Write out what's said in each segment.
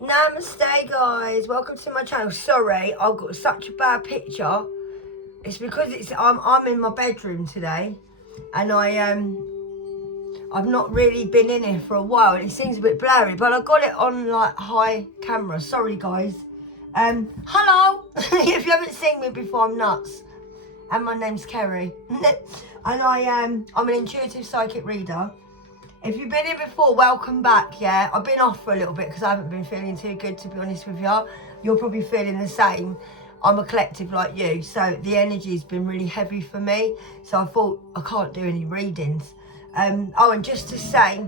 Namaste guys, welcome to my channel. Sorry, I've got such a bad picture. It's because I'm in my bedroom today, and I've not really been in here for a while, and it seems a bit blurry, but I got it on like high camera. Sorry guys. Hello. If you haven't seen me before, I'm nuts, and my name's Kerry, and I'm an intuitive psychic reader. If you've been here before, welcome back, yeah? I've been off for a little bit because I haven't been feeling too good, to be honest with you. You're probably feeling the same. I'm a collective like you, so the energy's been really heavy for me. So I thought I can't do any readings. And just to say,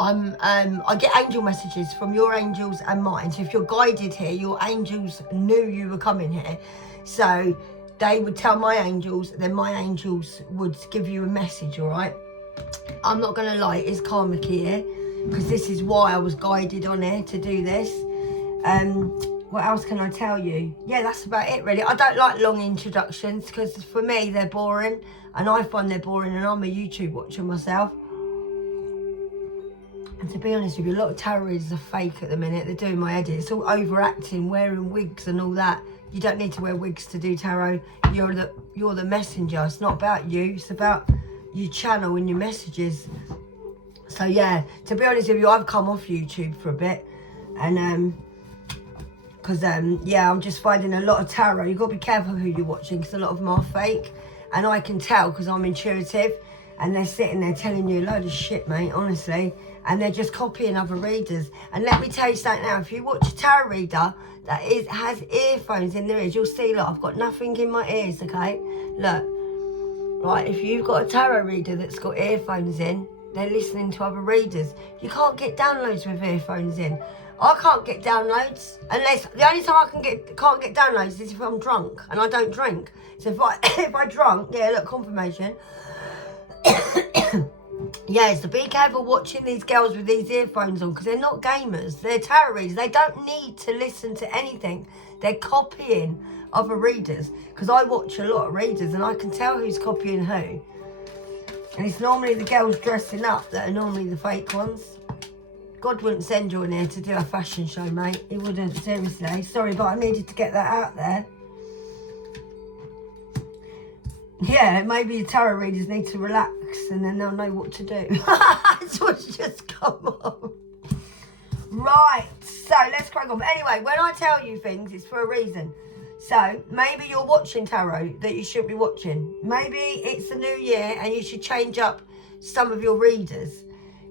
I get angel messages from your angels and mine. So if you're guided here, your angels knew you were coming here. So they would tell my angels, then my angels would give you a message, all right? I'm not going to lie, it is karmic here, because this is why I was guided on here to do this. What else can I tell you? Yeah, that's about it really. I don't like long introductions, because for me they're boring, and I find they're boring, and I'm a YouTube watcher myself. And to be honest with you, a lot of tarot readers are fake at the minute. They're doing my edit. It's all overacting, wearing wigs and all that. You don't need to wear wigs to do tarot. You're the messenger. It's not about you, it's about your channel and your messages. So yeah, to be honest with you, I've come off YouTube for a bit, and because yeah, I'm just finding a lot of tarot. You've got to be careful who you're watching, because a lot of them are fake, and I can tell because I'm intuitive, and they're sitting there telling you a load of shit, mate, honestly, and they're just copying other readers. And let me tell you something now, if you watch a tarot reader that has earphones in their ears, you'll see, look, I've got nothing in my ears, okay? Look. Right, if you've got a tarot reader that's got earphones in, they're listening to other readers. You can't get downloads with earphones in. I can't get downloads unless the only time I can't get downloads is if I'm drunk, and I don't drink. So if I drunk, yeah, look, confirmation. Yeah, so be careful watching these girls with these earphones on, because they're not gamers. They're tarot readers. They don't need to listen to anything. They're copying other readers, because I watch a lot of readers and I can tell who's copying who. And it's normally the girls dressing up that are normally the fake ones. God wouldn't send you in here to do a fashion show, mate. He wouldn't, seriously. Sorry, but I needed to get that out there. Yeah, maybe the tarot readers need to relax, and then they'll know what to do. That's what's just come on. Right, so let's crack on. But anyway, when I tell you things, it's for a reason. So maybe you're watching tarot that you shouldn't be watching. Maybe it's the new year and you should change up some of your readers.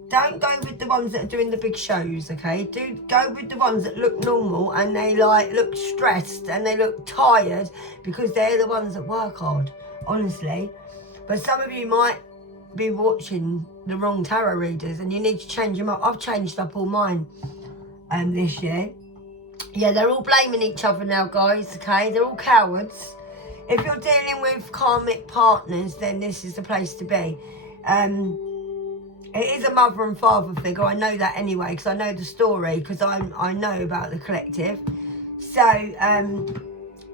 Don't go with the ones that are doing the big shows, okay? Do go with the ones that look normal, and they like look stressed and they look tired, because they're the ones that work hard, honestly. But some of you might be watching the wrong tarot readers, and you need to change them up. I've changed up all mine this year. Yeah, they're all blaming each other now, guys, okay? They're all cowards. If you're dealing with karmic partners, then this is the place to be. It is a mother and father figure. I know that anyway, because I know the story, because I know about the collective. So,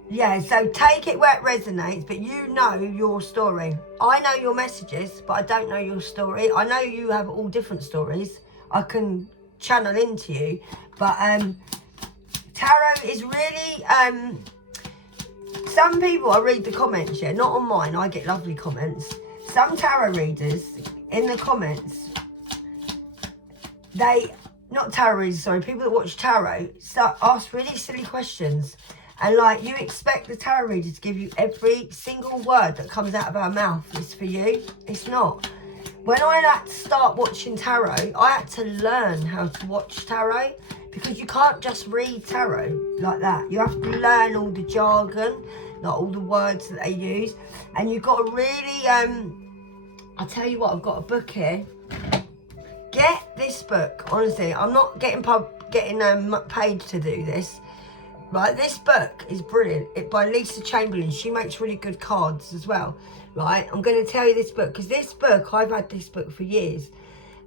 yeah, so take it where it resonates, but you know your story. I know your messages, but I don't know your story. I know you have all different stories. I can channel into you, but tarot is really, some people, I read the comments, yeah, not on mine, I get lovely comments. Some tarot readers, in the comments, not tarot readers, sorry, people that watch tarot, ask really silly questions. And like, you expect the tarot reader to give you every single word that comes out of our mouth is for you. It's not. When I had to start watching tarot, I had to learn how to watch tarot, because you can't just read tarot like that. You have to learn all the jargon, like all the words that they use. And you've got to really, I'll tell you what, I've got a book here. Get this book, honestly. I'm not getting paid to do this. Right, this book is brilliant. It's by Lisa Chamberlain. She makes really good cards as well. Right, I'm going to tell you this book, because this book, I've had this book for years.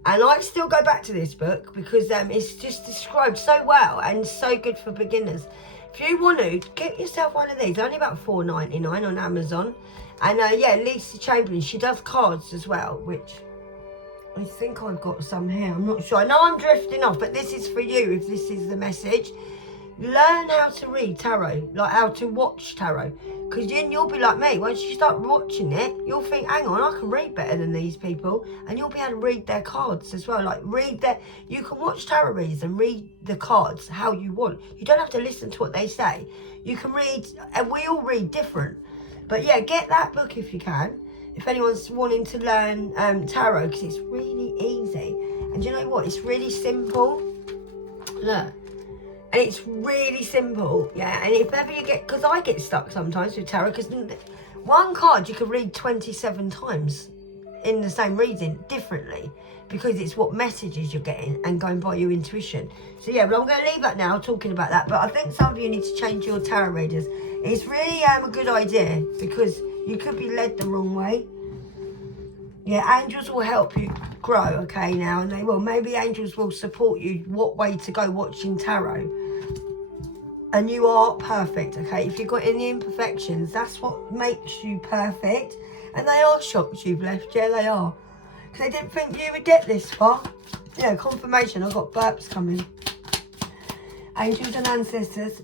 And I still go back to this book, because it's just described so well and so good for beginners. If you want to, get yourself one of these. Only about $4.99 on Amazon. And yeah, Lisa Chamberlain, she does cards as well, which I think I've got some here. I'm not sure. I know I'm drifting off, but this is for you if this is the message. Learn how to read tarot, like how to watch tarot. Because then you'll be like me. Once you start watching it, you'll think, hang on, I can read better than these people. And you'll be able to read their cards as well. Like you can watch tarot readers and read the cards how you want. You don't have to listen to what they say. You can read, and we all read different. But yeah, get that book if you can. If anyone's wanting to learn tarot, because it's really easy. And you know what? It's really simple. Look. And it's really simple, yeah. And if ever you get, because I get stuck sometimes with tarot, because one card you can read 27 times in the same reading differently, because it's what messages you're getting and going by your intuition. So yeah, but I'm going to leave that now, talking about that. But I think some of you need to change your tarot readers. It's really a good idea, because you could be led the wrong way. Yeah, angels will help you grow, okay, now, and they will. Maybe angels will support you what way to go watching tarot. And you are perfect, okay? If you've got any imperfections, that's what makes you perfect. And they are shocked you've left, yeah, they are. Because they didn't think you would get this far. Yeah, confirmation, I've got burps coming. Angels and ancestors.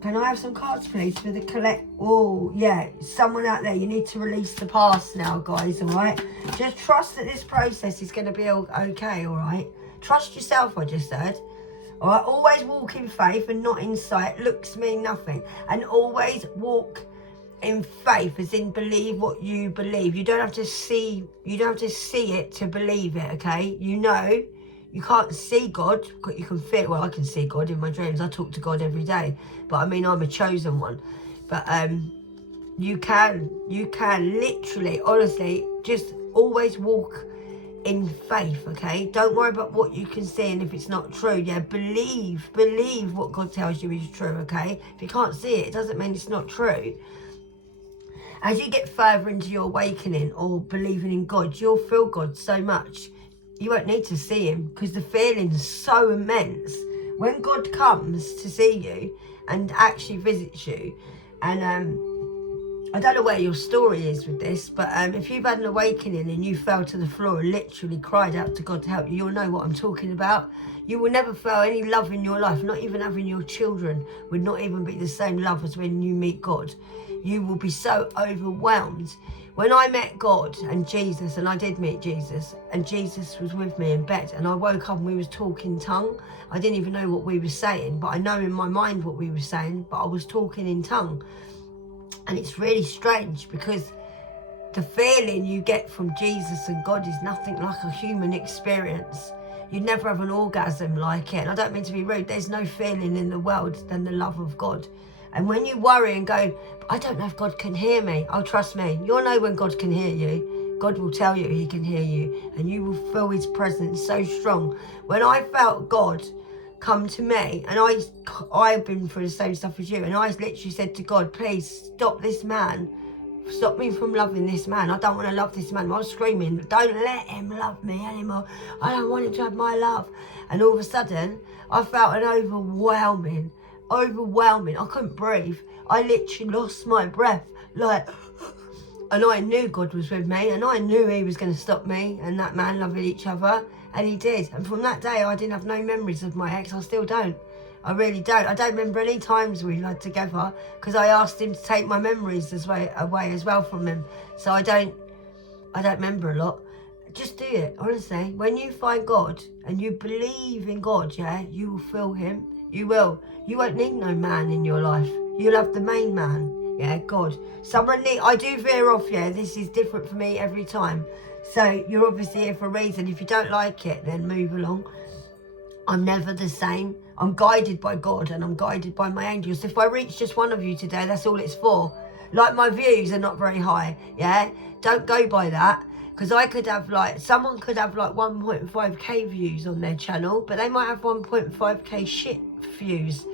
Can I have some cards, please, for the collect? Oh, yeah. Someone out there, you need to release the past now, guys, all right? Just trust that this process is going to be okay, all right? Trust yourself, I just said. All right? Always walk in faith and not in sight. Looks mean nothing. And always walk in faith, as in believe what you believe. You don't have to see it to believe it, okay? You know. You can't see God, but you can feel. Well, I can see God in my dreams. I talk to God every day. But I mean, I'm a chosen one. But you can literally, honestly, just always walk in faith, okay? Don't worry about what you can see and if it's not true. Yeah, believe what God tells you is true, okay? If you can't see it, it doesn't mean it's not true. As you get further into your awakening or believing in God, you'll feel God so much. You won't need to see him, because the feeling's so immense. When God comes to see you and actually visits you, and I don't know where your story is with this, but if you've had an awakening and you fell to the floor and literally cried out to God to help you, you'll know what I'm talking about. You will never feel any love in your life, not even having your children would not even be the same love as when you meet God. You will be so overwhelmed. When I met God and Jesus, and I did meet Jesus, and Jesus was with me in bed, and I woke up and we was talking tongue. I didn't even know what we were saying, but I know in my mind what we were saying, but I was talking in tongue. And it's really strange, because the feeling you get from Jesus and God is nothing like a human experience. You'd never have an orgasm like it. And I don't mean to be rude, there's no feeling in the world than the love of God. And when you worry and go, I don't know if God can hear me. Oh, trust me, you'll know when God can hear you. God will tell you he can hear you, and you will feel his presence so strong. When I felt God come to me, and I've been through the same stuff as you, and I literally said to God, please stop this man. Stop me from loving this man. I don't want to love this man. I was screaming, don't let him love me anymore. I don't want him to have my love. And all of a sudden, I felt an overwhelming. I couldn't breathe. I literally lost my breath, like, and I knew God was with me, and I knew he was going to stop me and that man loving each other, and he did. And from that day, I didn't have no memories of my ex. I still don't. I really don't. I don't remember any times we had together, because I asked him to take my memories away as well from him. So I don't remember a lot. Just do it, honestly. When you find God and you believe in God, yeah, you will feel him. You will. You won't need no man in your life. You'll have the main man, yeah, God. I do veer off, yeah. This is different for me every time. So you're obviously here for a reason. If you don't like it, then move along. I'm never the same. I'm guided by God, and I'm guided by my angels. If I reach just one of you today, that's all it's for. Like, my views are not very high, yeah? Don't go by that. Because I could have someone could have 1.5k views on their channel, but they might have 1.5k shit views.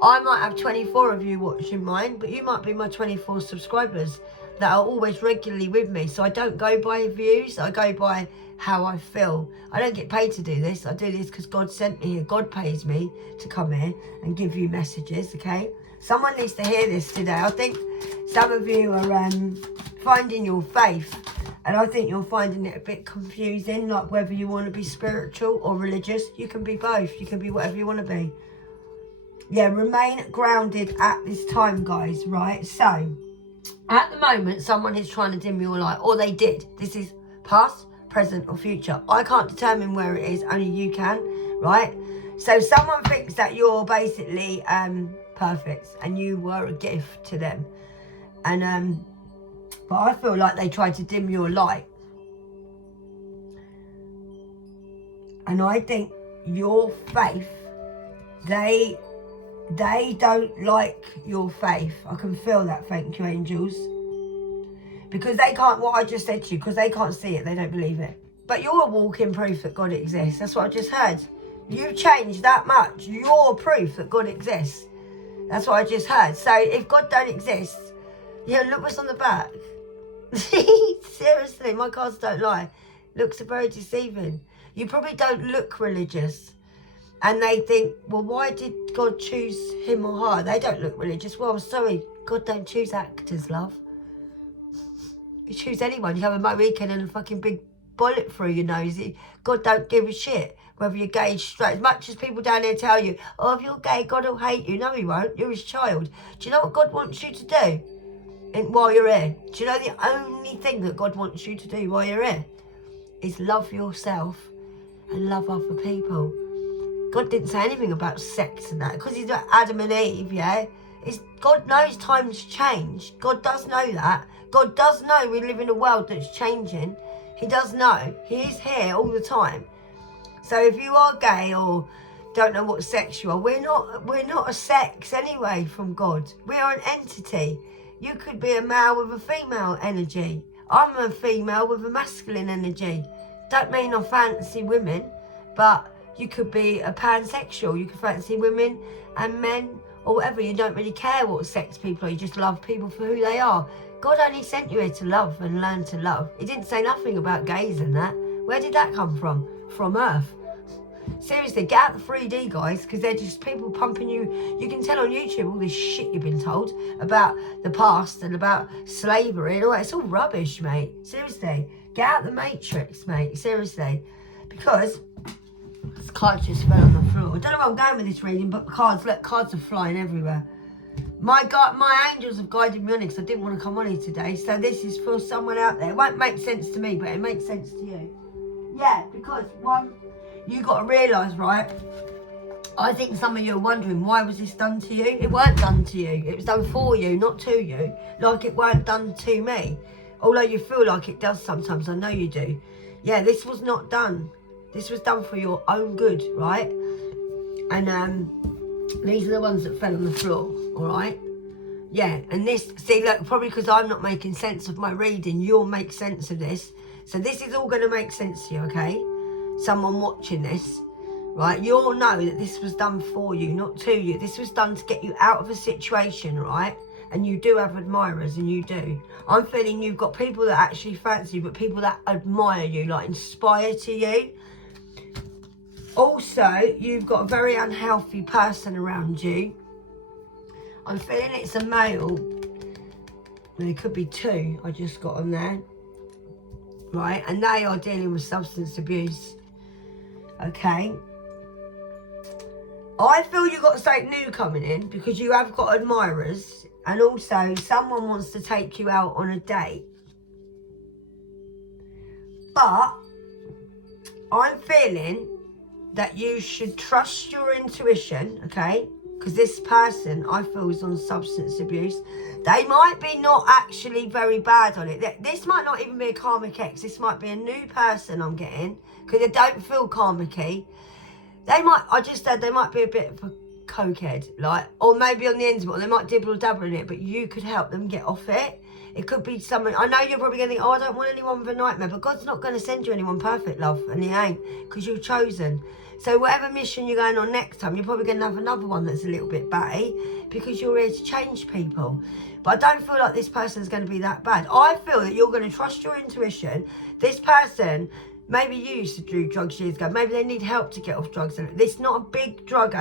I might have 24 of you watching mine, but you might be my 24 subscribers that are always regularly with me. So I don't go by views, I go by how I feel. I don't get paid to do this. I do this because God sent me here. God pays me to come here and give you messages, okay? Someone needs to hear this today. I think some of you are finding your faith. And I think you're finding it a bit confusing, like whether you want to be spiritual or religious. You can be both. You can be whatever you want to be. Yeah, remain grounded at this time, guys, right? So, at the moment, someone is trying to dim your light, or they did. This is past, present, or future. I can't determine where it is, only you can, right? So, someone thinks that you're basically perfect, and you were a gift to them. And, but I feel like they tried to dim your light. And I think your faith, they don't like your faith. I can feel that, thank you, angels. Because they can't, what I just said to you, because they can't see it, they don't believe it. But you're a walking proof that God exists. That's what I just heard. You've changed that much. You're proof that God exists. That's what I just heard. So if God don't exist, yeah, look what's on the back. Seriously, my cards don't lie. Looks are very deceiving. You probably don't look religious. And they think, well, why did God choose him or her? They don't look religious. Well, I'm sorry, God don't choose actors, love. You choose anyone. You have a Mohican and a fucking big bullet through your nose. God don't give a shit whether you're gay, straight. As much as people down there tell you, oh, if you're gay, God will hate you. No, he won't. You're his child. Do you know what God wants you to do while you're here? Do you know the only thing that God wants you to do while you're here is love yourself and love other people? God didn't say anything about sex and that, because he's about Adam and Eve, yeah? God knows times change. God does know that. God does know we live in a world that's changing. He does know. He is here all the time. So if you are gay or don't know what sex you are, we're not a sex anyway from God. We are an entity. You could be a male with a female energy. I'm a female with a masculine energy. Don't mean I fancy women, but you could be a pansexual. You could fancy women and men or whatever. You don't really care what sex people are. You just love people for who they are. God only sent you here to love and learn to love. He didn't say nothing about gays and that. Where did that come from? From Earth. Seriously, get out the 3D, guys, because they're just people pumping you. You can tell on YouTube all this shit you've been told about the past and about slavery and all that. It's all rubbish, mate. Seriously. Get out the Matrix, mate. Seriously. Because this card just fell on the floor. I don't know where I'm going with this reading, but cards are flying everywhere. My God, my angels have guided me on it because I didn't want to come on here today. So this is for someone out there. It won't make sense to me, but it makes sense to you. Yeah, because one, you got to realise, right? I think some of you are wondering, why was this done to you? It weren't done to you. It was done for you, not to you. Like it weren't done to me. Although you feel like it does sometimes, I know you do. Yeah, this was not done. This was done for your own good, right? And these are the ones that fell on the floor, all right? Yeah, and this, see, look, probably because I'm not making sense of my reading, you'll make sense of this. So this is all going to make sense to you, okay? Someone watching this, right? You'll know that this was done for you, not to you. This was done to get you out of a situation, right? And you do have admirers, and you do. I'm feeling you've got people that actually fancy you, but people that admire you, like inspire to you. Also, you've got a very unhealthy person around you. I'm feeling it's a male. There could be two I just got on there. Right, and they are dealing with substance abuse. Okay. I feel you've got something new coming in because you have got admirers. And also, someone wants to take you out on a date. But I'm feeling that you should trust your intuition, okay? Because this person, I feel, is on substance abuse. They might be not actually very bad on it. This might not even be a karmic ex. This might be a new person I'm getting, because they don't feel karmic-y. They might, I just said they might be a bit of a cokehead, like, or maybe on the ends of it, or they might dibble dabble in it, but you could help them get off it. It could be someone, I know you're probably going to think, oh, I don't want anyone with a nightmare, but God's not going to send you anyone perfect, love, and he ain't, because you're chosen. So whatever mission you're going on next time, you're probably going to have another one that's a little bit batty, because you're here to change people. But I don't feel like this person's going to be that bad. I feel that you're going to trust your intuition. This person Maybe you used to do drugs years ago. Maybe they need help to get off drugs. This is not a big drug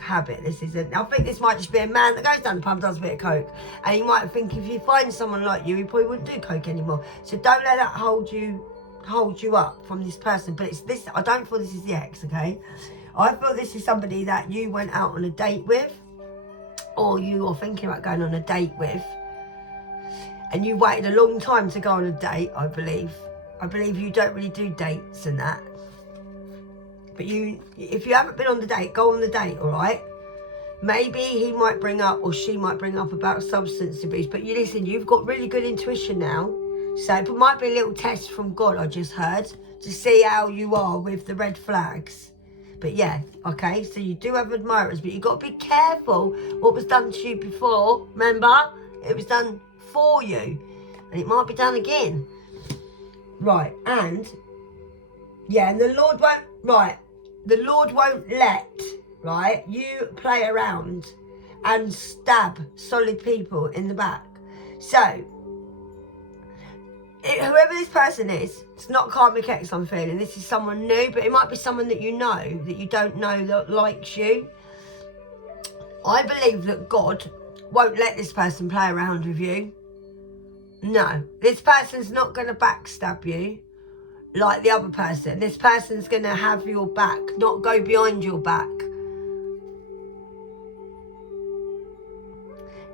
habit. This isn't. I think this might just be a man that goes down the pub, does a bit of coke, and he might think if you find someone like you, he probably wouldn't do coke anymore. So don't let that hold you up from this person. But it's this. I don't feel this is the ex. Okay, I feel this is somebody that you went out on a date with, or you are thinking about going on a date with, and you waited a long time to go on a date. I believe you don't really do dates and that. But if you haven't been on the date, go on the date, all right? Maybe he might bring up, or she might bring up about substance abuse. But you listen, you've got really good intuition now. So it might be a little test from God, I just heard, to see how you are with the red flags. But yeah, okay, so you do have admirers, but you've got to be careful what was done to you before. Remember, it was done for you, and it might be done again. Right, and yeah, and the Lord won't let, right, you play around and stab solid people in the back. So, whoever this person is, it's not karmic ex I'm feeling. This is someone new, but it might be someone that you know, that you don't know, that likes you. I believe that God won't let this person play around with you. No, this person's not going to backstab you like the other person. This person's going to have your back, not go behind your back.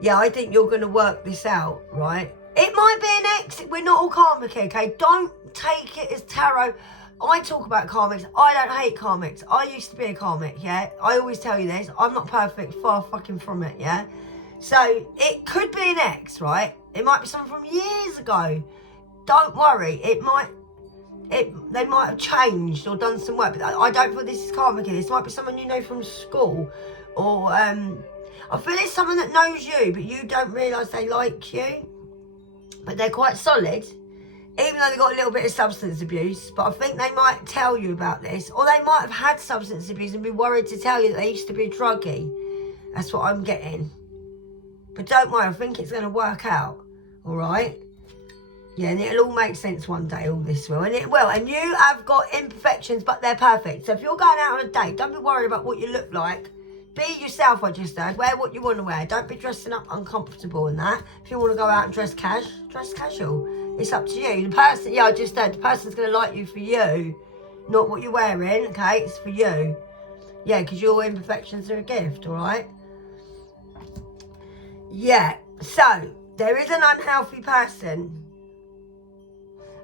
Yeah, I think you're going to work this out, right? It might be an ex. We're not all karmic, okay? Don't take it as tarot. I talk about karmics. I don't hate karmics. I used to be a karmic, yeah? I always tell you this. I'm not perfect, far fucking from it, yeah? So, it could be an ex, right? It might be someone from years ago. Don't worry. They might have changed or done some work. But I don't feel this is karmic. This might be someone you know from school. Or, I feel it's someone that knows you, but you don't realise they like you. But they're quite solid. Even though they've got a little bit of substance abuse. But I think they might tell you about this. Or they might have had substance abuse and be worried to tell you that they used to be a druggie. That's what I'm getting. But don't worry, I think it's going to work out, all right? Yeah, and it'll all make sense one day, all this will. And it will. And you have got imperfections, but they're perfect. So if you're going out on a date, don't be worried about what you look like. Be yourself, I just said. Wear what you want to wear. Don't be dressing up uncomfortable and that. If you want to go out and dress casual. It's up to you. The person, yeah, I just said, the person's going to like you for you, not what you're wearing, okay? It's for you. Yeah, because your imperfections are a gift, all right? Yeah, so there is an unhealthy person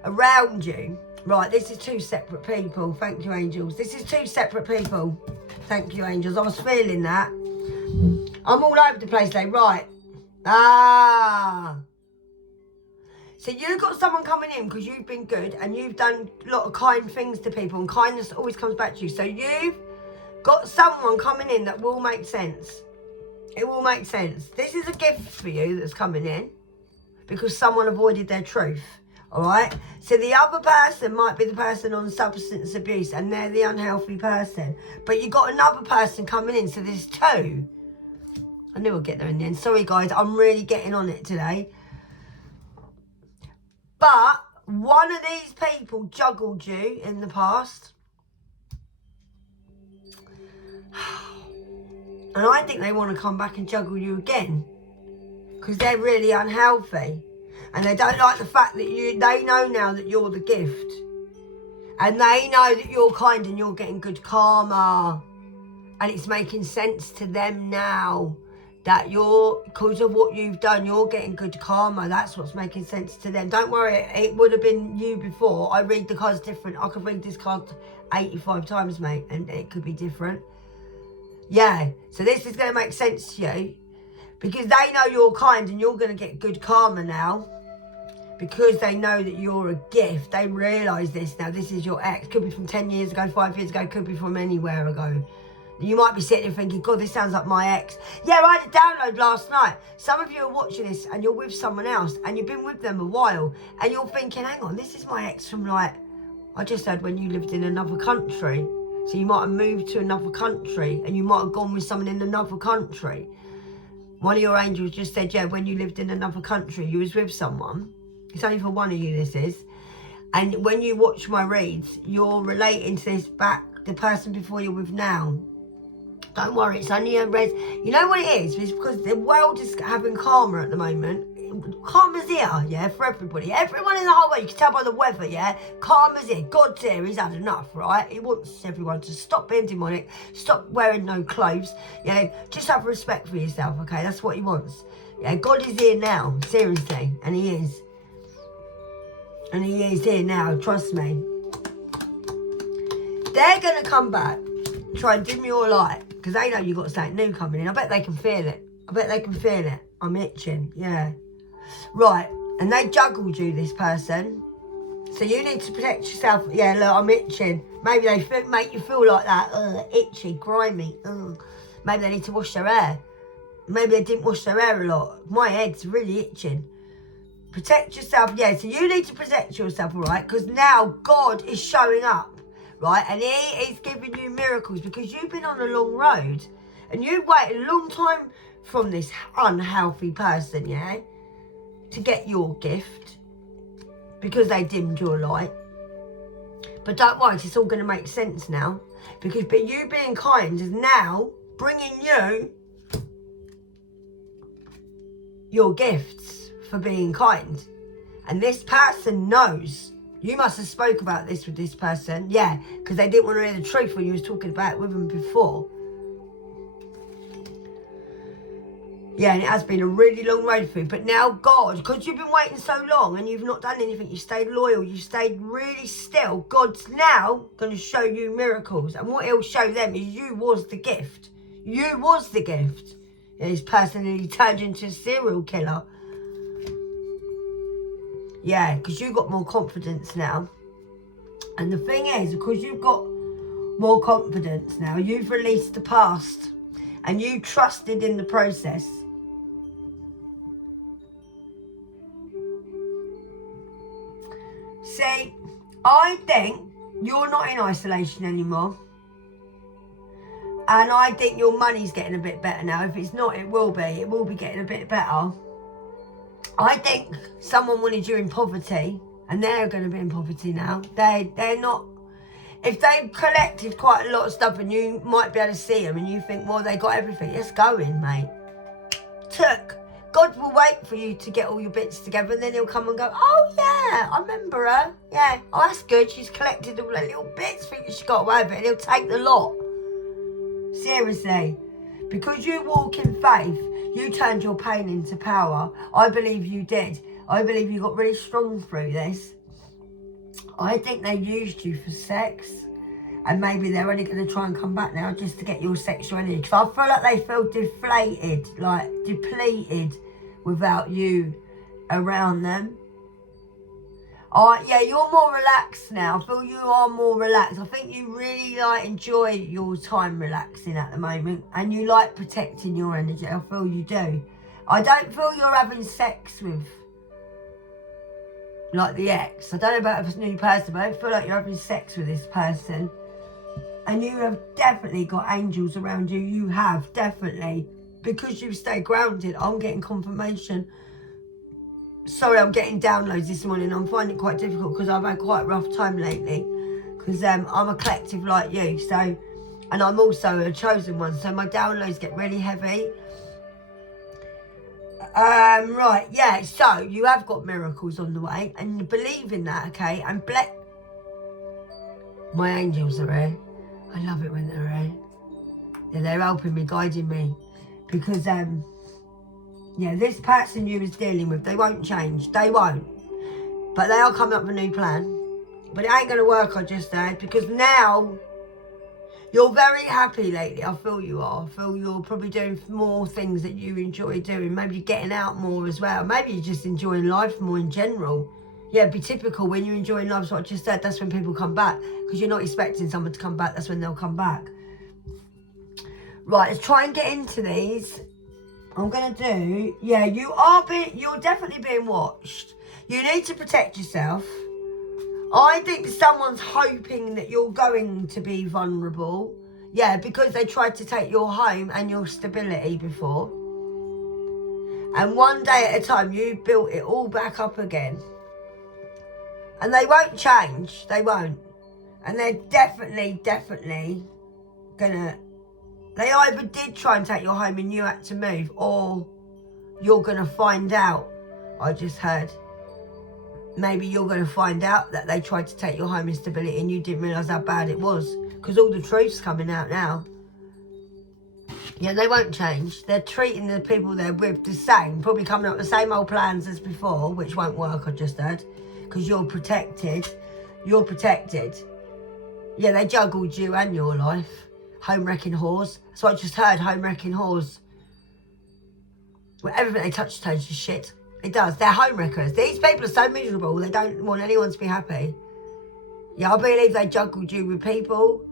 around you. Right, this is two separate people. Thank you, angels. This is two separate people. Thank you, angels. I was feeling that. I'm all over the place today. Right. So you've got someone coming in because you've been good and you've done a lot of kind things to people, and kindness always comes back to you. So you've got someone coming in that will make sense. It will make sense. This is a gift for you that's coming in because someone avoided their truth. All right? So the other person might be the person on substance abuse and they're the unhealthy person. But you got another person coming in, so there's two. I knew I'd get there in the end. Sorry, guys. I'm really getting on it today. But one of these people juggled you in the past. And I think they want to come back and juggle you again. Because they're really unhealthy. And they don't like the fact that they know now that you're the gift. And they know that you're kind and you're getting good karma. And it's making sense to them now. That because of what you've done, you're getting good karma. That's what's making sense to them. Don't worry, it would have been you before. I read the cards different. I could read this card 85 times, mate. And it could be different. Yeah, so this is going to make sense to you because they know you're kind and you're going to get good karma now because they know that you're a gift. They realise this now. This is your ex. Could be from 10 years ago, 5 years ago. Could be from anywhere ago. You might be sitting there thinking, God, this sounds like my ex. Yeah, I had a download last night. Some of you are watching this and you're with someone else and you've been with them a while and you're thinking, hang on, this is my ex from I just heard when you lived in another country. So you might have moved to another country and you might have gone with someone in another country. One of your angels just said, yeah, when you lived in another country, you was with someone. It's only for one of you, this is. And when you watch my reads, you're relating to this back, the person before you're with now. Don't worry, it's only a red. You know what it is? It's because the world is having karma at the moment. Karma's here, yeah, for everybody. Everyone in the whole world, you can tell by the weather, yeah? Karma's here. God's here. He's had enough, right? He wants everyone to stop being demonic, stop wearing no clothes, yeah? Just have respect for yourself, okay? That's what he wants. Yeah, God is here now, seriously, and he is. And he is here now, trust me. They're going to come back, try and dim your light, because they know you've got something new coming in. I bet they can feel it. I bet they can feel it. I'm itching, yeah. Right, and they juggled you, this person. So you need to protect yourself. Yeah, look, I'm itching. Maybe they make you feel like that. Itchy, grimy. Maybe they need to wash their hair. Maybe they didn't wash their hair a lot. My head's really itching. Protect yourself, yeah, so you need to protect yourself, all right? Because now God is showing up, right? And he is giving you miracles because you've been on a long road. And you've waited a long time from this unhealthy person, yeah? To get your gift. Because they dimmed your light. But don't worry, it's all going to make sense now. Because you being kind is now bringing you your gifts for being kind. And this person knows. You must have spoke about this with this person. Yeah, because they didn't want to hear the truth when you was talking about it with them before. Yeah, and it has been a really long road for you. But now God, because you've been waiting so long and you've not done anything, you stayed loyal, you stayed really still, God's now going to show you miracles. And what he'll show them is you was the gift. You was the gift. And this person who turned into a serial killer. Yeah, because you've got more confidence now. And the thing is, because you've got more confidence now, you've released the past. And you trusted in the process. See, I think you're not in isolation anymore. And I think your money's getting a bit better now. If it's not, it will be. It will be getting a bit better. I think someone wanted you in poverty, and they're going to be in poverty now. They're not. If they've collected quite a lot of stuff, and you might be able to see them, and you think, well, they got everything. Let's go in, mate. God will wait for you to get all your bits together, and then he'll come and go, oh, yeah, I remember her. Yeah, oh, that's good. She's collected all the little bits, think she got away with it, and he'll take the lot. Seriously. Because you walk in faith, you turned your pain into power. I believe you did. I believe you got really strong through this. I think they used you for sex. And maybe they're only going to try and come back now just to get your sexual energy. Because I feel like they feel deflated, like depleted without you around them. Yeah, you're more relaxed now. I feel you are more relaxed. I think you really enjoy your time relaxing at the moment. And you like protecting your energy. I feel you do. I don't feel you're having sex with the ex. I don't know about this new person, but I don't feel like you're having sex with this person. And you have definitely got angels around you. You have, definitely. Because you stay grounded. I'm getting confirmation. Sorry, I'm getting downloads this morning. I'm finding it quite difficult because I've had quite a rough time lately. Because I'm a collective like you. So, and I'm also a chosen one. So my downloads get really heavy. Right, yeah. So you have got miracles on the way. And you believe in that, okay? And my angels are here. I love it when they're here. Yeah, they're helping me, guiding me. Because, yeah, this person you was dealing with, they won't change. They won't. But they are coming up with a new plan. But it ain't going to work, I just said. Because now, you're very happy lately. I feel you are. I feel you're probably doing more things that you enjoy doing. Maybe you're getting out more as well. Maybe you're just enjoying life more in general. Yeah, it'd be typical when you're enjoying life, so I just said, that's when people come back. Because you're not expecting someone to come back. That's when they'll come back. Right, let's try and get into these. I'm going to do... Yeah, you're definitely being watched. You need to protect yourself. I think someone's hoping that you're going to be vulnerable. Yeah, because they tried to take your home and your stability before. And one day at a time, you built it all back up again. And they won't change. They won't. And they're definitely gonna... They either did try and take your home and you had to move, or you're gonna find out. I just heard. Maybe you're gonna find out that they tried to take your home instability and you didn't realise how bad it was. Because all the truth's coming out now. Yeah, they won't change. They're treating the people they're with the same. Probably coming up with the same old plans as before, which won't work, I just heard. Because you're protected. You're protected. Yeah, they juggled you and your life. Home-wrecking whores. That's what I just heard, home-wrecking whores. Well, everything they touch turns to shit. It does. They're home-wreckers. These people are so miserable, they don't want anyone to be happy. Yeah, I believe they juggled you with people,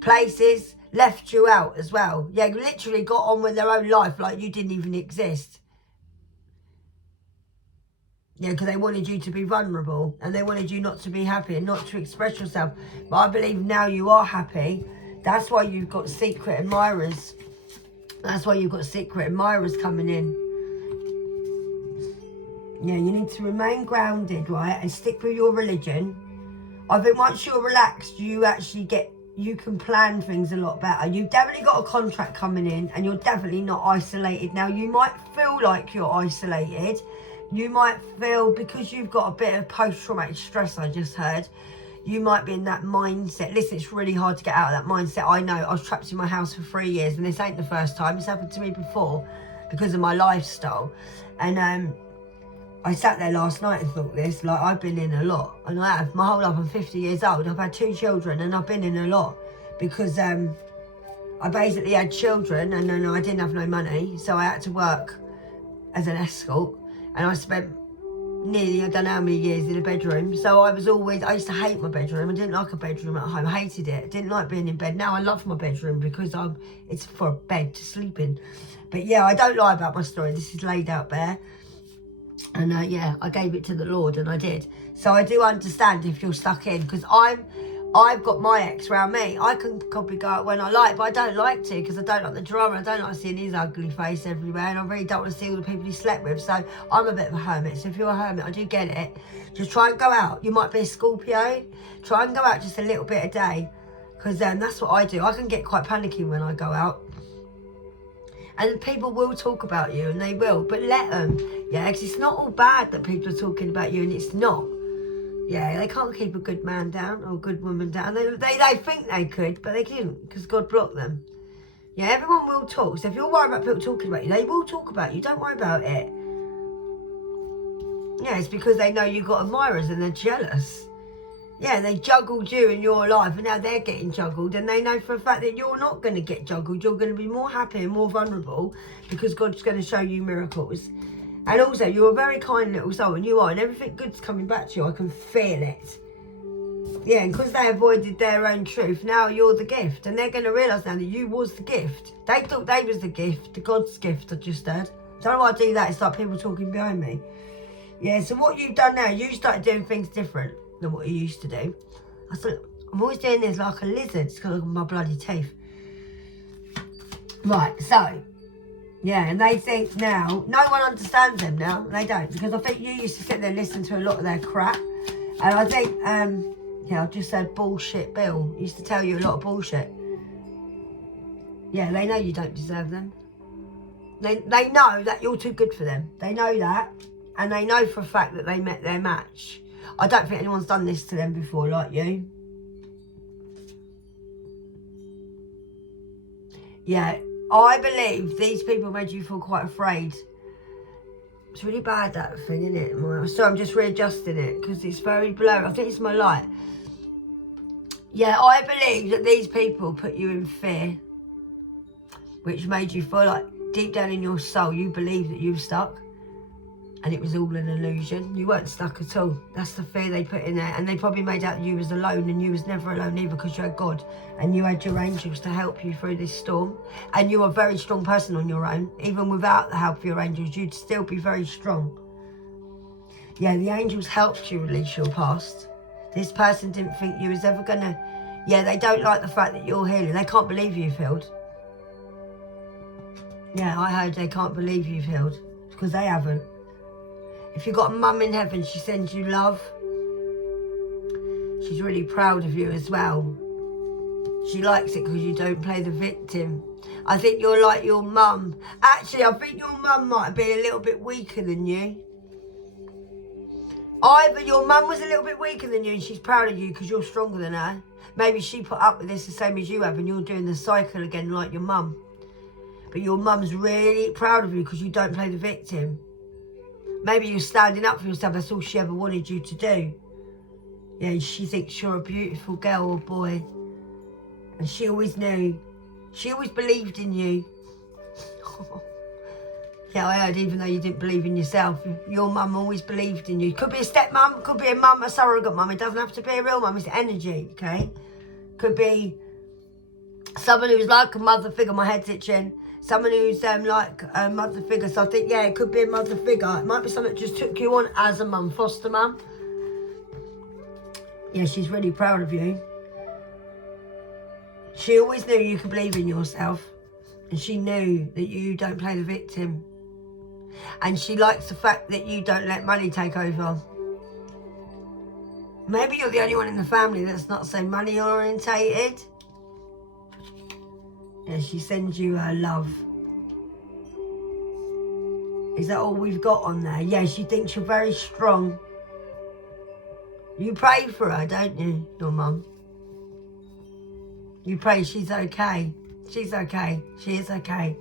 places, left you out as well. Yeah, literally got on with their own life like you didn't even exist. Yeah, because they wanted you to be vulnerable and they wanted you not to be happy and not to express yourself. But I believe now you are happy. That's why you've got secret admirers. That's why you've got secret admirers coming in. Yeah, you need to remain grounded, right? And stick with your religion. I think once you're relaxed, you actually you can plan things a lot better. You've definitely got a contract coming in and you're definitely not isolated. Now, you might feel like you're isolated. You might feel, because you've got a bit of post-traumatic stress, I just heard, you might be in that mindset. Listen, it's really hard to get out of that mindset. I know. I was trapped in my house for 3 years and this ain't the first time. It's happened to me before because of my lifestyle. And I sat there last night and thought this, like, I've been in a lot. And I have. My whole life, I'm 50 years old. I've had 2 children and I've been in a lot. Because I basically had children and then I didn't have no money. So I had to work as an escort. And I spent nearly, I don't know how many years in a bedroom. So I used to hate my bedroom. I didn't like a bedroom at home. I hated it. I didn't like being in bed. Now I love my bedroom because it's for a bed to sleep in. But yeah, I don't lie about my story. This is laid out there. And yeah, I gave it to the Lord and I did. So I do understand if you're stuck in, because I've got my ex around me. I can probably go out when I like, but I don't like to because I don't like the drama. I don't like seeing his ugly face everywhere, and I really don't want to see all the people he slept with. So I'm a bit of a hermit. So if you're a hermit, I do get it. Just try and go out. You might be a Scorpio. Try and go out just a little bit a day, because that's what I do. I can get quite panicky when I go out. And people will talk about you, and they will, but let them. Yeah, because it's not all bad that people are talking about you, and it's not. Yeah, they can't keep a good man down or a good woman down. They think they could, but they couldn't, because God blocked them. Yeah, everyone will talk. So if you're worried about people talking about you, they will talk about you. Don't worry about it. Yeah, it's because they know you've got admirers and they're jealous. Yeah, they juggled you in your life and now they're getting juggled, and they know for a fact that you're not going to get juggled. You're going to be more happy and more vulnerable because God's going to show you miracles. And also, you're a very kind little soul, and you are, and everything good's coming back to you. I can feel it. Yeah, and because they avoided their own truth, now you're the gift. And they're going to realise now that you was the gift. They thought they was the gift, the God's gift, I just heard. So why I do that, it's like people talking behind me. Yeah, so what you've done now, you started doing things different than what you used to do. I thought, I'm always doing this like a lizard, it's because of my bloody teeth. Right, so, yeah, and they think now, no one understands them now, they don't, because I think you used to sit there and listen to a lot of their crap, and I think, yeah, I just said bullshit Bill, used to tell you a lot of bullshit. Yeah, they know you don't deserve them. They know that you're too good for them, they know that, and they know for a fact that they met their match. I don't think anyone's done this to them before like you. Yeah, I believe these people made you feel quite afraid. It's really bad, that thing, isn't it? Sorry, I'm just readjusting it because it's very blurry. I think it's my light. Yeah, I believe that these people put you in fear, which made you feel like deep down in your soul you believe that you were stuck. And it was all an illusion. You weren't stuck at all. That's the fear they put in there. And they probably made out that you was alone, and you was never alone either, because you had God and you had your angels to help you through this storm. And you're a very strong person on your own. Even without the help of your angels, you'd still be very strong. Yeah, the angels helped you release your past. This person didn't think you was ever gonna... Yeah, they don't like the fact that you're healing. They can't believe you've healed. Yeah, I heard they can't believe you've healed, because they haven't. If you've got a mum in heaven, she sends you love. She's really proud of you as well. She likes it because you don't play the victim. I think you're like your mum. Actually, I think your mum might be a little bit weaker than you. Either your mum was a little bit weaker than you and she's proud of you because you're stronger than her. Maybe she put up with this the same as you have and you're doing the cycle again like your mum. But your mum's really proud of you because you don't play the victim. Maybe you're standing up for yourself. That's all she ever wanted you to do. Yeah, she thinks you're a beautiful girl or boy. And she always knew. She always believed in you. Yeah, I heard even though you didn't believe in yourself, your mum always believed in you. Could be a stepmum, could be a mum, a surrogate mum. It doesn't have to be a real mum, it's energy, okay? Could be someone who's like a mother figure, my head's itching. Someone who's like a mother figure. So I think, yeah, it could be a mother figure. It might be someone that just took you on as a mum, foster mum. Yeah, she's really proud of you. She always knew you could believe in yourself. And she knew that you don't play the victim. And she likes the fact that you don't let money take over. Maybe you're the only one in the family that's not so money orientated. Yeah, she sends you her love. Is that all we've got on there? Yeah, she thinks you're very strong. You pray for her, don't you, your mum? You pray she's okay. She's okay. She is okay.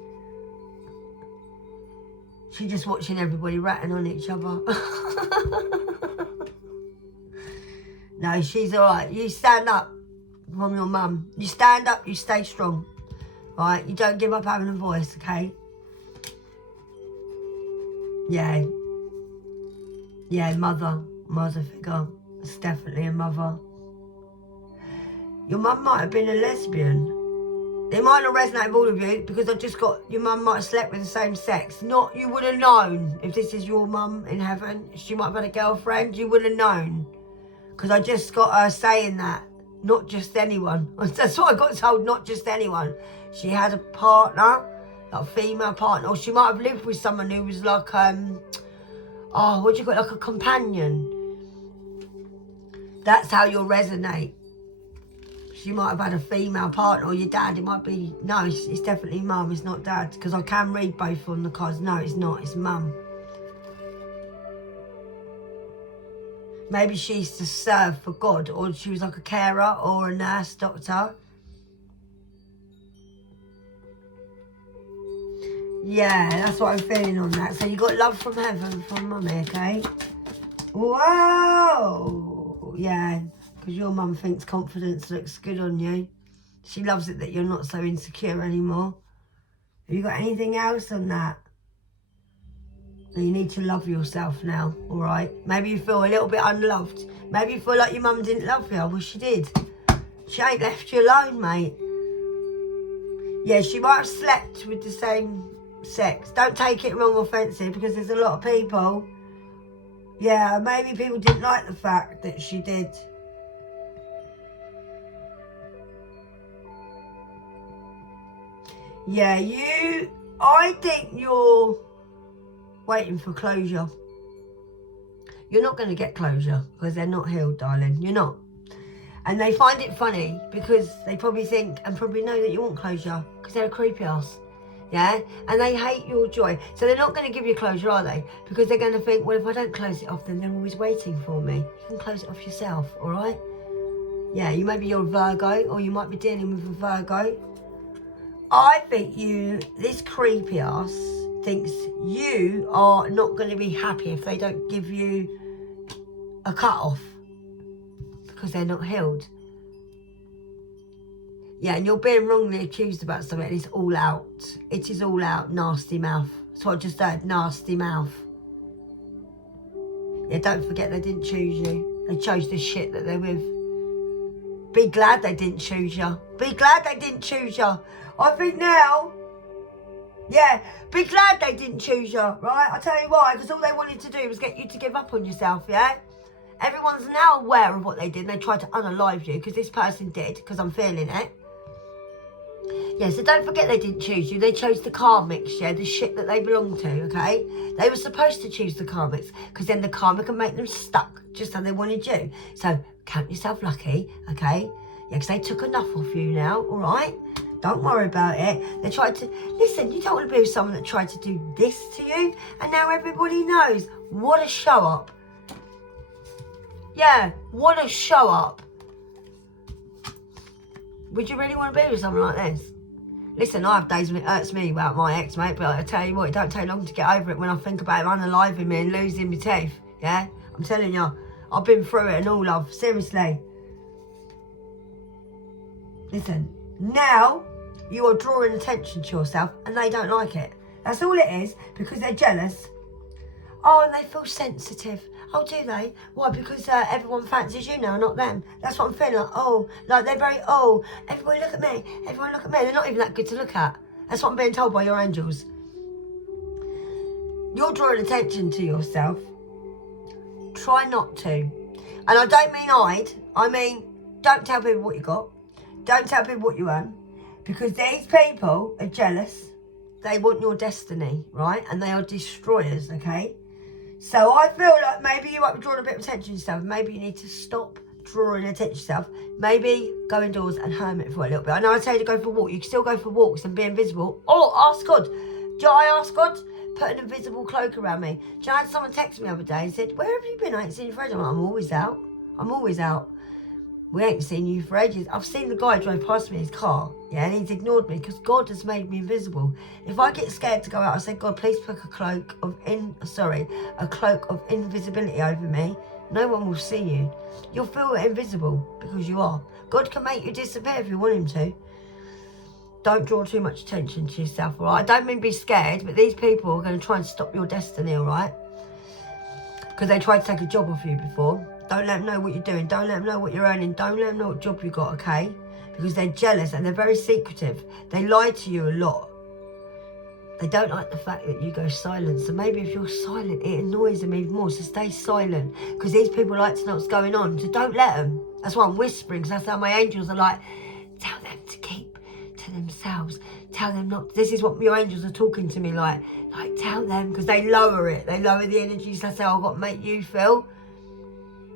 She's just watching everybody ratting on each other. No, she's all right. You stand up from your mum. You stand up, you stay strong. All right? You don't give up having a voice, okay? Yeah. Yeah, mother figure. It's definitely a mother. Your mum might have been a lesbian. It might not resonate with all of you because I just got your mum might have slept with the same sex. Not you would have known if this is your mum in heaven. She might have had a girlfriend. You would have known because I just got her saying that. Not just anyone. That's what I got told. Not just anyone. She had a partner, like a female partner, or she might have lived with someone who was like what do you call it? Like a companion. That's how you'll resonate. She might have had a female partner, or your dad. It might be, no, it's definitely mum, it's not dad. Because I can read both on the cards. No, it's not, it's mum. Maybe she used to serve for God, or she was like a carer, or a nurse, doctor. Yeah, that's what I'm feeling on that. So you got love from heaven from mummy, okay? Whoa! Yeah. Because your mum thinks confidence looks good on you. She loves it that you're not so insecure anymore. Have you got anything else on that? You need to love yourself now, all right? Maybe you feel a little bit unloved. Maybe you feel like your mum didn't love you. I wish she did. She ain't left you alone, mate. Yeah, she might have slept with the same sex. Don't take it wrong or offensive because there's a lot of people. Yeah, maybe people didn't like the fact that she did. Yeah, I think you're waiting for closure. You're not going to get closure because they're not healed, darling. You're not. And they find it funny because they probably think and probably know that you want closure because they're a creepy ass. Yeah? And they hate your joy. So they're not going to give you closure, are they? Because they're going to think, well, if I don't close it off, then they're always waiting for me. You can close it off yourself, all right? Yeah, maybe you're a Virgo or you might be dealing with a Virgo. I think this creepy ass thinks you are not going to be happy if they don't give you a cut-off because they're not healed. Yeah, and you're being wrongly accused about something and it's all out. It is all out, nasty mouth. That's what I just heard, nasty mouth. Yeah, don't forget they didn't choose you. They chose the shit that they're with. Be glad they didn't choose you. Be glad they didn't choose you. I think now, yeah, be glad they didn't choose you, right? I'll tell you why, because all they wanted to do was get you to give up on yourself, yeah? Everyone's now aware of what they did and they tried to unalive you because this person did, because I'm feeling it. Yeah, so don't forget they didn't choose you. They chose the karmics, yeah, the shit that they belong to, okay? They were supposed to choose the karmics because then the karma can make them stuck just how they wanted you. So count yourself lucky, okay? Yeah, because they took enough off you now, all right? Don't worry about it. They tried to... Listen, you don't want to be with someone that tried to do this to you, and now everybody knows. What a show-up. Yeah, what a show-up. Would you really want to be with someone like this? Listen, I have days when it hurts me about my ex, mate, but I tell you what, it don't take long to get over it when I think about him unaliving me and losing my teeth, yeah? I'm telling you, I've been through it and all, love, seriously. Listen, now you are drawing attention to yourself and they don't like it. That's all it is, because they're jealous. Oh, and they feel sensitive. Oh, do they? Why? Because everyone fancies you now, not them. That's what I'm feeling like. Oh, like they're very, oh, everybody look at me. Everyone look at me. They're not even that good to look at. That's what I'm being told by your angels. You're drawing attention to yourself. Try not to. And I don't mean hide. I mean, don't tell people what you got. Don't tell people what you earn. Because these people are jealous. They want your destiny, right? And they are destroyers, okay? So I feel like maybe you might be drawing a bit of attention to yourself. Maybe you need to stop drawing attention to yourself. Maybe go indoors and hermit for a little bit. I know I tell you to go for a walk. You can still go for walks and be invisible. Oh, ask God. Do I ask God? Put an invisible cloak around me. Do you know, I had someone text me the other day and said, where have you been? I ain't seen you for ages. I'm like, I'm always out. I'm always out. We ain't seen you for ages. I've seen the guy drive past me in his car, yeah, and he's ignored me because God has made me invisible. If I get scared to go out, I say, God, please put a cloak of invisibility over me. No one will see you. You'll feel invisible because you are. God can make you disappear if you want him to. Don't draw too much attention to yourself, all right? I don't mean be scared, but these people are going to try and stop your destiny, all right? Because they tried to take a job off you before. Don't let them know what you're doing. Don't let them know what you're earning. Don't let them know what job you got, okay? Because they're jealous and they're very secretive. They lie to you a lot. They don't like the fact that you go silent. So maybe if you're silent, it annoys them even more. So stay silent. Because these people like to know what's going on. So don't let them. That's why I'm whispering. Because that's how my angels are like, tell them to keep to themselves. Tell them not. This is what your angels are talking to me like tell them. Because they lower it. They lower the energies. That's how I've got to make you feel.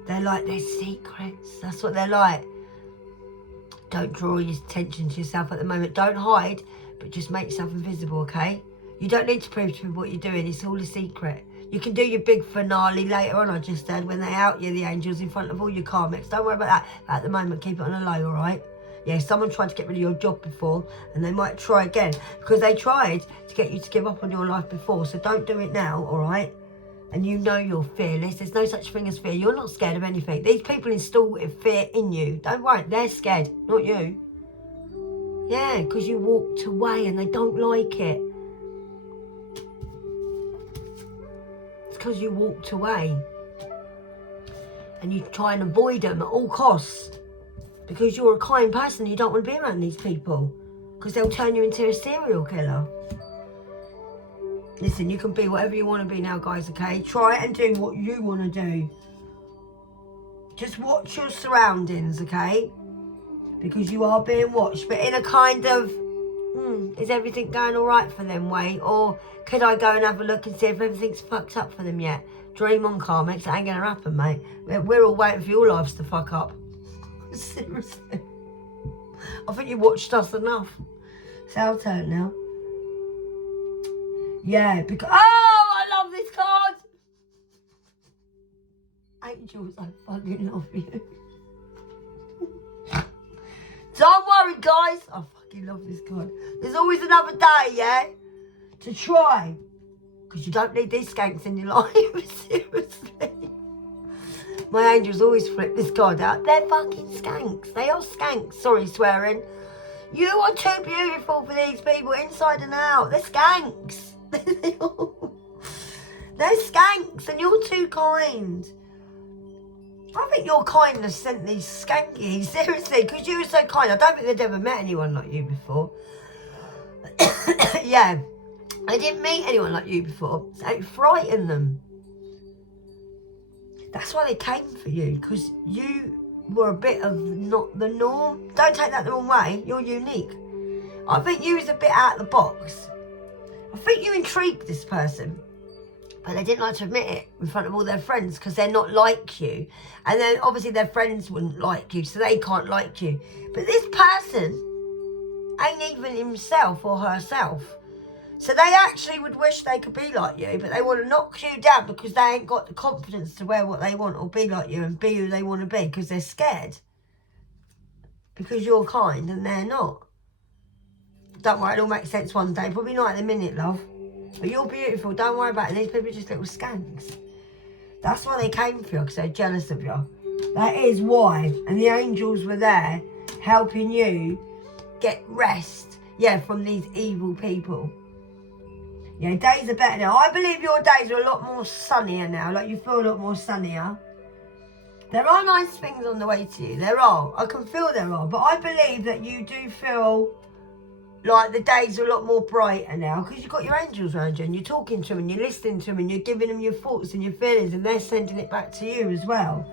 They're like, they're secrets. That's what they're like. Don't draw your attention to yourself at the moment. Don't hide, but just make yourself invisible, okay? You don't need to prove to people what you're doing. It's all a secret. You can do your big finale later on, I just said, when they out you, the angels, in front of all your karmics. Don't worry about that. But at the moment, keep it on a low, all right? Yeah, someone tried to get rid of your job before, and they might try again. Because they tried to get you to give up on your life before. So don't do it now, all right? And you know you're fearless. There's no such thing as fear. You're not scared of anything. These people install fear in you. Don't worry, they're scared, not you. Yeah, because you walked away and they don't like it. It's because you walked away. And you try and avoid them at all costs. Because you're a kind person, you don't want to be around these people. Because they'll turn you into a serial killer. Listen, you can be whatever you want to be now, guys, okay? Try and do what you want to do. Just watch your surroundings, okay? Because you are being watched, but in a kind of, is everything going all right for them way? Or could I go and have a look and see if everything's fucked up for them yet? Dream on, karmics. It ain't going to happen, mate. We're all waiting for your lives to fuck up. Seriously. I think you watched us enough. It's our turn now. Yeah, because... Oh, I love this card! Angels, I fucking love you. Don't worry, guys. I fucking love this card. There's always another day, yeah? To try. Because you don't need these skanks in your life. Seriously. My angels always flip this card out. They're fucking skanks. They are skanks. Sorry, swearing. You are too beautiful for these people, inside and out. They're skanks. They're skanks and you're too kind. I think your kindness sent these skankies, seriously, because you were so kind. I don't think they'd ever met anyone like you before. Yeah, I didn't meet anyone like you before. So it frightened them. That's why they came for you, because you were a bit of not the norm. Don't take that the wrong way. You're unique. I think you was a bit out of the box. I think you intrigued this person. But they didn't like to admit it in front of all their friends because they're not like you. And then obviously their friends wouldn't like you, so they can't like you. But this person ain't even himself or herself. So they actually would wish they could be like you, but they want to knock you down because they ain't got the confidence to wear what they want or be like you and be who they want to be because they're scared. Because you're kind and they're not. Don't worry, it'll make sense one day. Probably not at the minute, love. But you're beautiful. Don't worry about it. These people are just little skanks. That's why they came for you, because they're jealous of you. That is why. And the angels were there helping you get rest, yeah, from these evil people. Yeah, days are better now. I believe your days are a lot more sunnier now. Like, you feel a lot more sunnier. There are nice things on the way to you. There are. I can feel there are. But I believe that you do feel like the days are a lot more brighter now because you've got your angels around you and you're talking to them and you're listening to them and you're giving them your thoughts and your feelings and they're sending it back to you as well.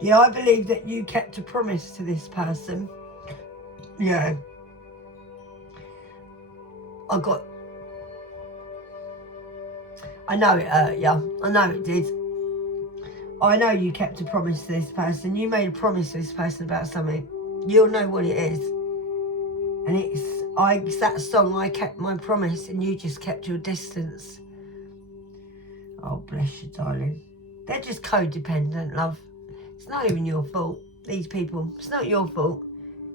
Yeah, I believe that you kept a promise to this person. Yeah. I know it hurt you. I know it did. I know you kept a promise to this person. You made a promise to this person about something. You'll know what it is. And it's that song, I kept my promise and you just kept your distance. Oh, bless you, darling. They're just codependent, love. It's not even your fault, these people. It's not your fault.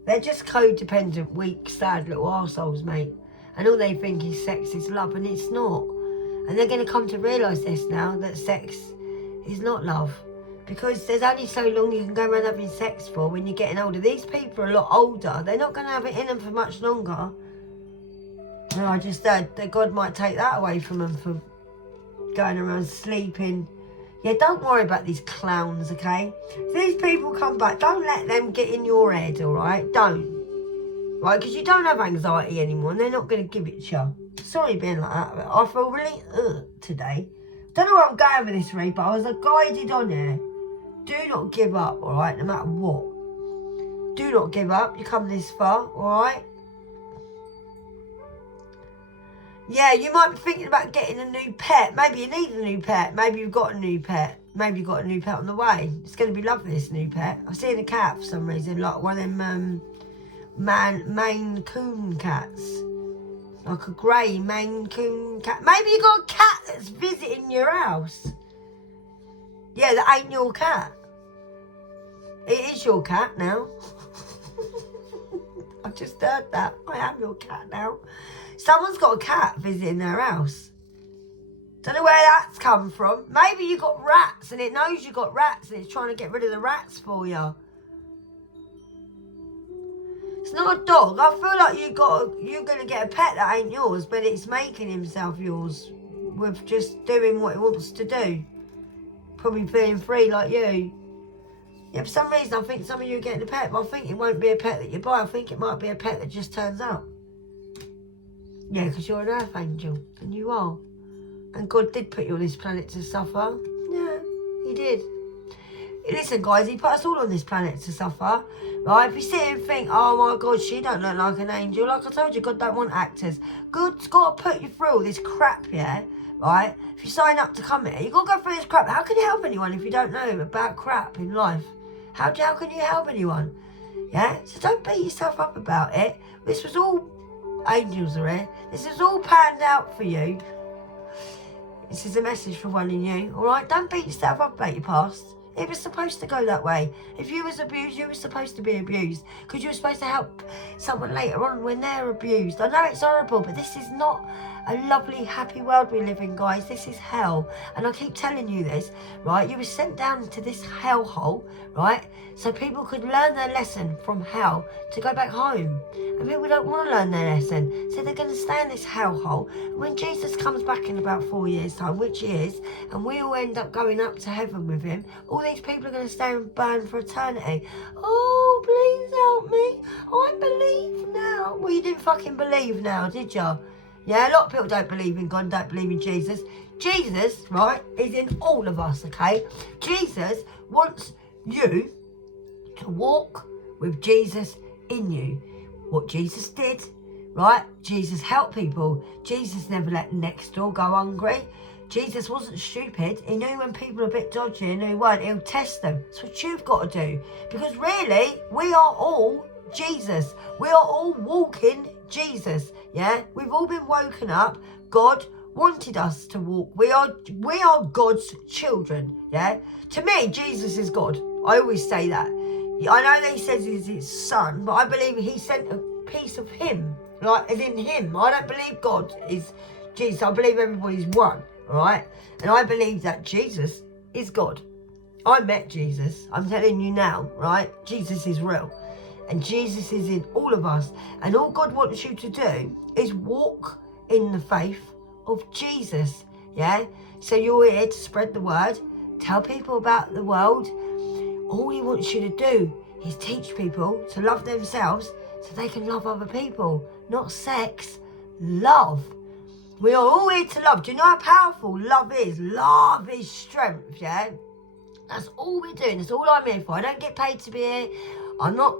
They're just codependent, weak, sad little arseholes, mate. And all they think is sex is love, and it's not. And they're going to come to realise this now, that sex is not love. Because there's only so long you can go around having sex for when you're getting older. These people are a lot older. They're not going to have it in them for much longer. And I just heard that God might take that away from them for going around sleeping. Yeah, don't worry about these clowns, okay? If these people come back, don't let them get in your head, all right? Don't. Right, because you don't have anxiety anymore and they're not going to give it to you. Sorry being like that, but I feel really today. Don't know where I'm going with this, Reed, but I was guided on here. Do not give up, all right, no matter what. Do not give up. You come this far, all right? Yeah, you might be thinking about getting a new pet. Maybe you need a new pet. Maybe you've got a new pet. Maybe you've got a new pet on the way. It's going to be lovely, this new pet. I've seen a cat for some reason, like one of them Maine Coon cats. Like a grey Maine Coon cat. Maybe you got a cat that's visiting your house. Yeah, that ain't your cat. It is your cat now. I just heard that. I am your cat now. Someone's got a cat visiting their house. Don't know where that's come from. Maybe you got rats and it knows you got rats and it's trying to get rid of the rats for you. It's not a dog. I feel like you're going to get a pet that ain't yours, but it's making himself yours with just doing what it wants to do. Probably feeling free like you. Yeah, for some reason I think some of you are getting a pet, but I think it won't be a pet that you buy. I think it might be a pet that just turns up. Yeah, because you're an earth angel, and you are. And God did put you on this planet to suffer. Yeah, he did. Listen, guys, he put us all on this planet to suffer. Right? If you sit and think, oh my God, she don't look like an angel. Like I told you, God don't want actors. God's got to put you through all this crap, yeah? Right? If you sign up to come here, you've got to go through this crap. How can you help anyone if you don't know about crap in life? How can you help anyone? Yeah? So don't beat yourself up about it. This was all, angels are here. This is all panned out for you. This is a message for one in you, alright? Don't beat yourself up about your past. It was supposed to go that way. If you was abused, you were supposed to be abused. Because you were supposed to help someone later on when they're abused. I know it's horrible, but this is not a lovely, happy world we live in, guys. This is hell. And I keep telling you this, right? You were sent down to this hellhole, right? So people could learn their lesson from hell to go back home. And people don't want to learn their lesson. So they're going to stay in this hellhole. And when Jesus comes back in about 4 years' time, which he is, and we all end up going up to heaven with him, all these people are going to stay and burn for eternity. Oh, please help me. I believe now. Well, you didn't fucking believe now, did you? Yeah, a lot of people don't believe in God and don't believe in Jesus. Jesus, right, is in all of us, okay? Jesus wants you to walk with Jesus in you. What Jesus did right? Jesus helped people. Jesus never let next door go hungry. Jesus wasn't stupid. He knew when people are a bit dodgy and who weren't, he'll test them. That's what you've got to do. Because really, we are all Jesus. We are all walking Jesus, yeah? We've all been woken up. God wanted us to walk. We are God's children, yeah? To me, Jesus is God. I always say that. I know that he says he's his son, but I believe he sent a piece of him, like as in him. I don't believe God is Jesus. I believe everybody's one, all right? And I believe that Jesus is God. I met Jesus. I'm telling you now, right? Jesus is real. And Jesus is in all of us. And all God wants you to do is walk in the faith of Jesus, yeah? So you're here to spread the word, tell people about the world. All he wants you to do is teach people to love themselves so they can love other people. Not sex, love. We are all here to love. Do you know how powerful love is? Love is strength, yeah? That's all we're doing. That's all I'm here for. I don't get paid to be here. I'm not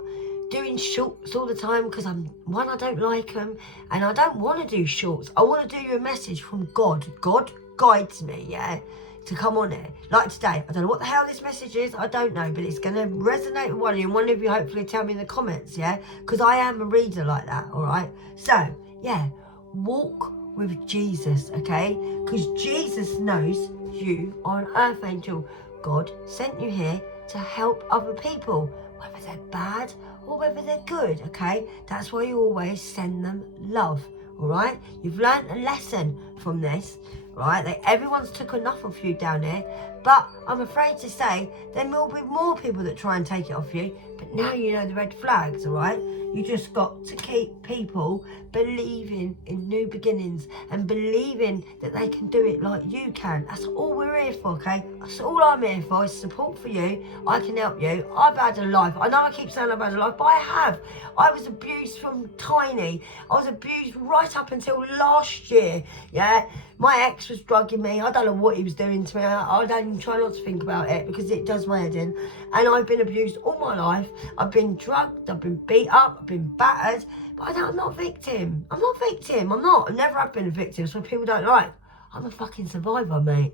doing shorts all the time because I don't like them, and I don't want to do shorts. I want to do you a message from God. God guides me, yeah, to come on here. Like today, I don't know what the hell this message is. I don't know, but it's going to resonate with one of you, and one of you hopefully tell me in the comments, yeah, because I am a reader like that, all right? So, yeah, walk with Jesus, okay? Because Jesus knows you are an earth angel. God sent you here to help other people, whether they're bad or whether they're good, okay? That's why you always send them love, all right? You've learned a lesson from this, right? That everyone's took enough of you down here, but I'm afraid to say there will be more people that try and take it off you, but now you know the red flags, all right? You just got to keep people believing in new beginnings and believing that they can do it like you can. That's all we're here for, okay? That's all I'm here for, is support for you. I can help you. I've had a life. I know I keep saying I've had a life, but I have. I was abused from tiny. I was abused right up until last year, yeah? My ex was drugging me. I don't know what he was doing to me. I don't even try not to think about it because it does my head in. And I've been abused all my life. I've been drugged. I've been beat up. I've been battered. But I'm not a victim. I'm not a victim. I'm not. I never have been a victim. So people don't like. I'm a fucking survivor, mate.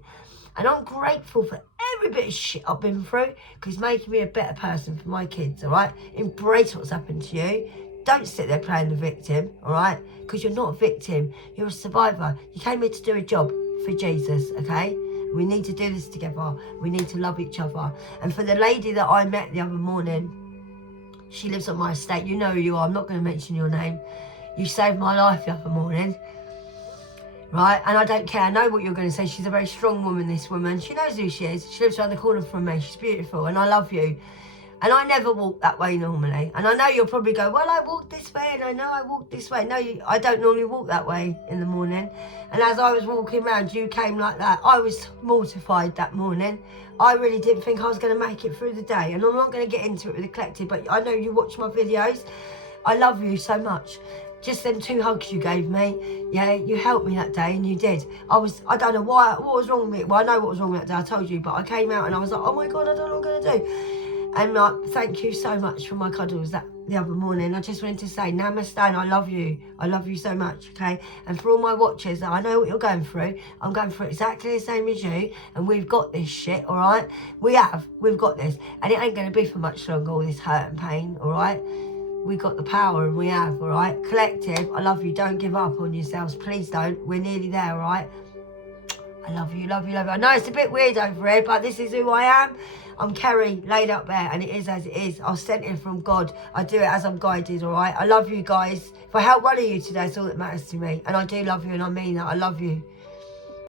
And I'm grateful for every bit of shit I've been through because it's making me a better person for my kids, all right? Embrace what's happened to you. Don't sit there playing the victim, all right? Because you're not a victim. You're a survivor. You came here to do a job for Jesus, okay? We need to do this together. We need to love each other. And for the lady that I met the other morning, she lives on my estate. You know who you are. I'm not going to mention your name. You saved my life the other morning, right? And I don't care. I know what you're going to say. She's a very strong woman, this woman. She knows who she is. She lives around the corner from me. She's beautiful and I love you. And I never walk that way normally. And I know you'll probably go, well, I walk this way and I know I walk this way. No, I don't normally walk that way in the morning. And as I was walking around, you came like that. I was mortified that morning. I really didn't think I was going to make it through the day. And I'm not going to get into it with the collective, but I know you watch my videos. I love you so much. Just them 2 hugs you gave me, yeah, you helped me that day and you did. I don't know what was wrong with me. Well, I know what was wrong with that day, I told you, but I came out and I was like, oh my God, I don't know what I'm going to do. And thank you so much for my cuddles the other morning. I just wanted to say namaste and I love you. I love you so much, okay? And for all my watchers, I know what you're going through. I'm going through exactly the same as you. And we've got this shit, all right? We've got this. And it ain't going to be for much longer, all this hurt and pain, all right? We got the power and we have, all right? Collective, I love you. Don't give up on yourselves. Please don't. We're nearly there, all right? I love you, love you, love you. I know it's a bit weird over here, but this is who I am. I'm Kerry, laid up there, and it is as it is. I was sent in from God. I do it as I'm guided, all right? I love you guys. If I help one of you today, it's all that matters to me. And I do love you, and I mean that. I love you.